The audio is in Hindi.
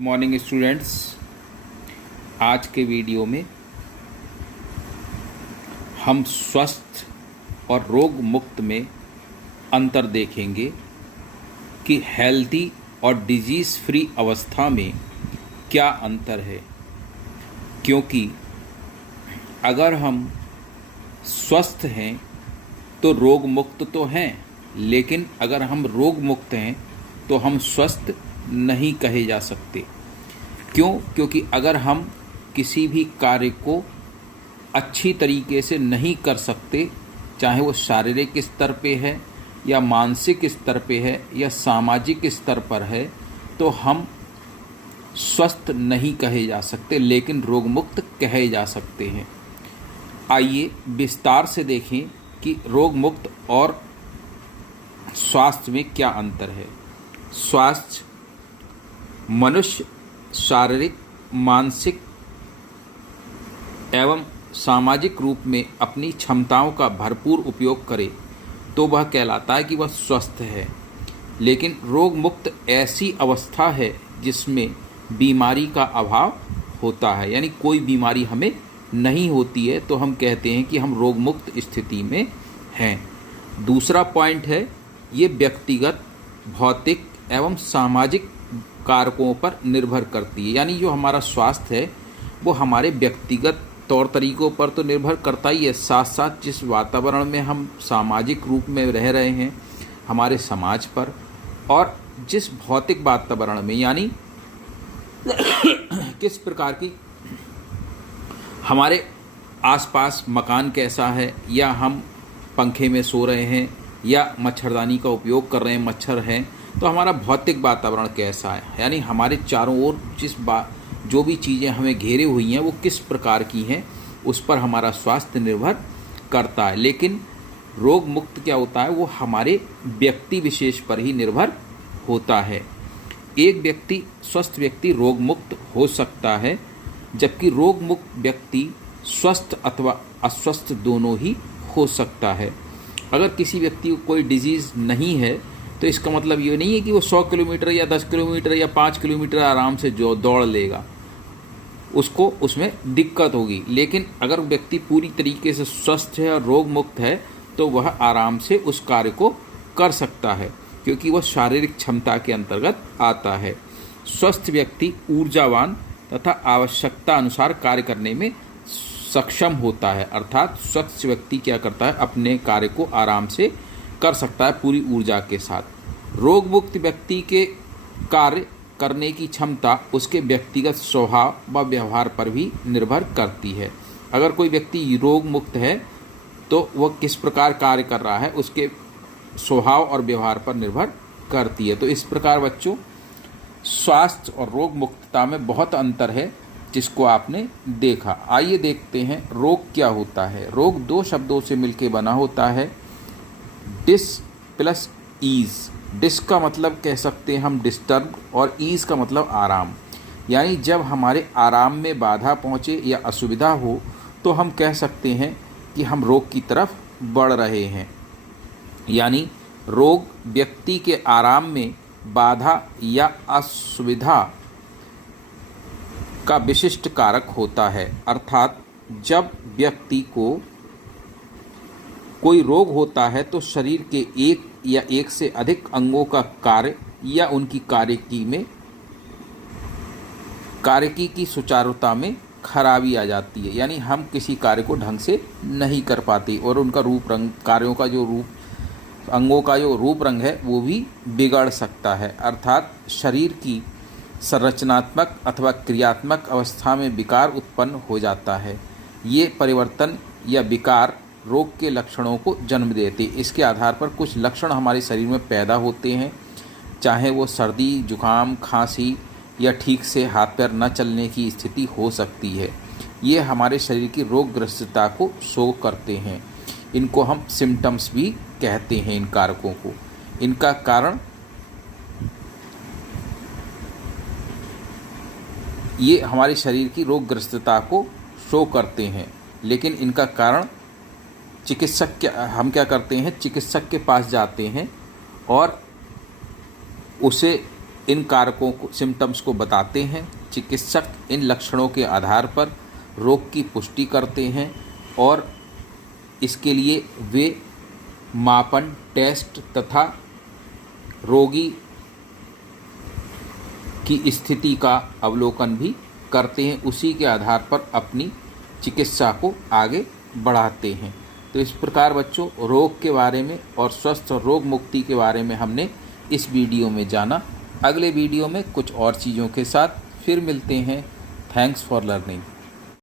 मॉर्निंग स्टूडेंट्स, आज के वीडियो में हम स्वस्थ और रोग मुक्त में अंतर देखेंगे कि हेल्दी और डिजीज़ फ्री अवस्था में क्या अंतर है। क्योंकि अगर हम स्वस्थ हैं तो रोग मुक्त तो हैं, लेकिन अगर हम रोग मुक्त हैं तो हम स्वस्थ नहीं कहे जा सकते। क्यों? क्योंकि अगर हम किसी भी कार्य को अच्छी तरीके से नहीं कर सकते, चाहे वो शारीरिक स्तर पे है या मानसिक स्तर पे है या सामाजिक स्तर पर है, तो हम स्वस्थ नहीं कहे जा सकते, लेकिन रोग मुक्त कहे जा सकते हैं। आइए विस्तार से देखें कि रोग मुक्त और स्वास्थ्य में क्या अंतर है। स्वास्थ्य मनुष्य शारीरिक, मानसिक एवं सामाजिक रूप में अपनी क्षमताओं का भरपूर उपयोग करे तो वह कहलाता है कि वह स्वस्थ है। लेकिन रोग मुक्त ऐसी अवस्था है जिसमें बीमारी का अभाव होता है, यानी कोई बीमारी हमें नहीं होती है, तो हम कहते हैं कि हम रोग मुक्त स्थिति में हैं। दूसरा पॉइंट है, ये व्यक्तिगत, भौतिक एवं सामाजिक कारकों पर निर्भर करती है। यानी जो हमारा स्वास्थ्य है वो हमारे व्यक्तिगत तौर तरीकों पर तो निर्भर करता ही है, साथ साथ जिस वातावरण में हम सामाजिक रूप में रह रहे हैं, हमारे समाज पर, और जिस भौतिक वातावरण में, यानी किस प्रकार की हमारे आसपास मकान कैसा है, या हम पंखे में सो रहे हैं या मच्छरदानी का उपयोग कर रहे हैं, मच्छर हैं, तो हमारा भौतिक वातावरण कैसा है, यानी हमारे चारों ओर जो भी चीज़ें हमें घेरे हुई हैं वो किस प्रकार की हैं, उस पर हमारा स्वास्थ्य निर्भर करता है। लेकिन रोग मुक्त क्या होता है, वो हमारे व्यक्ति विशेष पर ही निर्भर होता है। एक व्यक्ति, स्वस्थ व्यक्ति रोग मुक्त हो सकता है, जबकि रोग मुक्त व्यक्ति स्वस्थ अथवा अस्वस्थ दोनों ही हो सकता है। अगर किसी व्यक्ति को कोई डिजीज़ नहीं है तो इसका मतलब ये नहीं है कि वो 100 किलोमीटर या 10 किलोमीटर या 5 किलोमीटर आराम से जो दौड़ लेगा, उसको उसमें दिक्कत होगी। लेकिन अगर व्यक्ति पूरी तरीके से स्वस्थ है और रोग मुक्त है तो वह आराम से उस कार्य को कर सकता है, क्योंकि वह शारीरिक क्षमता के अंतर्गत आता है। स्वस्थ व्यक्ति ऊर्जावान तथा आवश्यकता अनुसार कार्य करने में सक्षम होता है। अर्थात स्वस्थ व्यक्ति क्या करता है, अपने कार्य को आराम से कर सकता है पूरी ऊर्जा के साथ। रोग मुक्त व्यक्ति के कार्य करने की क्षमता उसके व्यक्तिगत स्वभाव व व्यवहार पर भी निर्भर करती है। अगर कोई व्यक्ति रोग मुक्त है तो वह किस प्रकार कार्य कर रहा है उसके स्वभाव और व्यवहार पर निर्भर करती है। तो इस प्रकार बच्चों, स्वास्थ्य और रोग मुक्तता में बहुत अंतर है, जिसको आपने देखा। आइए देखते हैं रोग क्या होता है। रोग दो शब्दों से मिलकर बना होता है, डिस प्लस ईज। डिस का मतलब कह सकते हैं हम डिस्टर्ब, और ईज का मतलब आराम। यानी जब हमारे आराम में बाधा पहुँचे या असुविधा हो तो हम कह सकते हैं कि हम रोग की तरफ बढ़ रहे हैं। यानी रोग व्यक्ति के आराम में बाधा या असुविधा का विशिष्ट कारक होता है। अर्थात जब व्यक्ति को कोई रोग होता है तो शरीर के एक या एक से अधिक अंगों का कार्य या उनकी कार्यकी की सुचारुता में खराबी आ जाती है। यानी हम किसी कार्य को ढंग से नहीं कर पाते और उनका रूप रंग, कार्यों का जो रूप, अंगों का जो रूप रंग है वो भी बिगड़ सकता है। अर्थात शरीर की संरचनात्मक अथवा क्रियात्मक अवस्था में विकार उत्पन्न हो जाता है। ये परिवर्तन या विकार रोग के लक्षणों को जन्म देते। इसके आधार पर कुछ लक्षण हमारे शरीर में पैदा होते हैं, चाहे वो सर्दी, जुकाम, खांसी या ठीक से हाथ पैर न चलने की स्थिति हो सकती है। ये हमारे शरीर की रोगग्रस्तता को शो करते हैं। इनको हम सिम्टम्स भी कहते हैं, इन कारकों को। इनका कारण ये हमारे शरीर की रोगग्रस्तता को शो करते हैं, लेकिन इनका कारण हम क्या करते हैं, चिकित्सक के पास जाते हैं और उसे इन कारकों को सिम्टम्स को बताते हैं। चिकित्सक इन लक्षणों के आधार पर रोग की पुष्टि करते हैं और इसके लिए वे मापन, टेस्ट तथा रोगी की स्थिति का अवलोकन भी करते हैं। उसी के आधार पर अपनी चिकित्सा को आगे बढ़ाते हैं। तो इस प्रकार बच्चों रोग के बारे में और स्वस्थ रोग मुक्ति के बारे में हमने इस वीडियो में जाना। अगले वीडियो में कुछ और चीज़ों के साथ फिर मिलते हैं। Thanks for learning.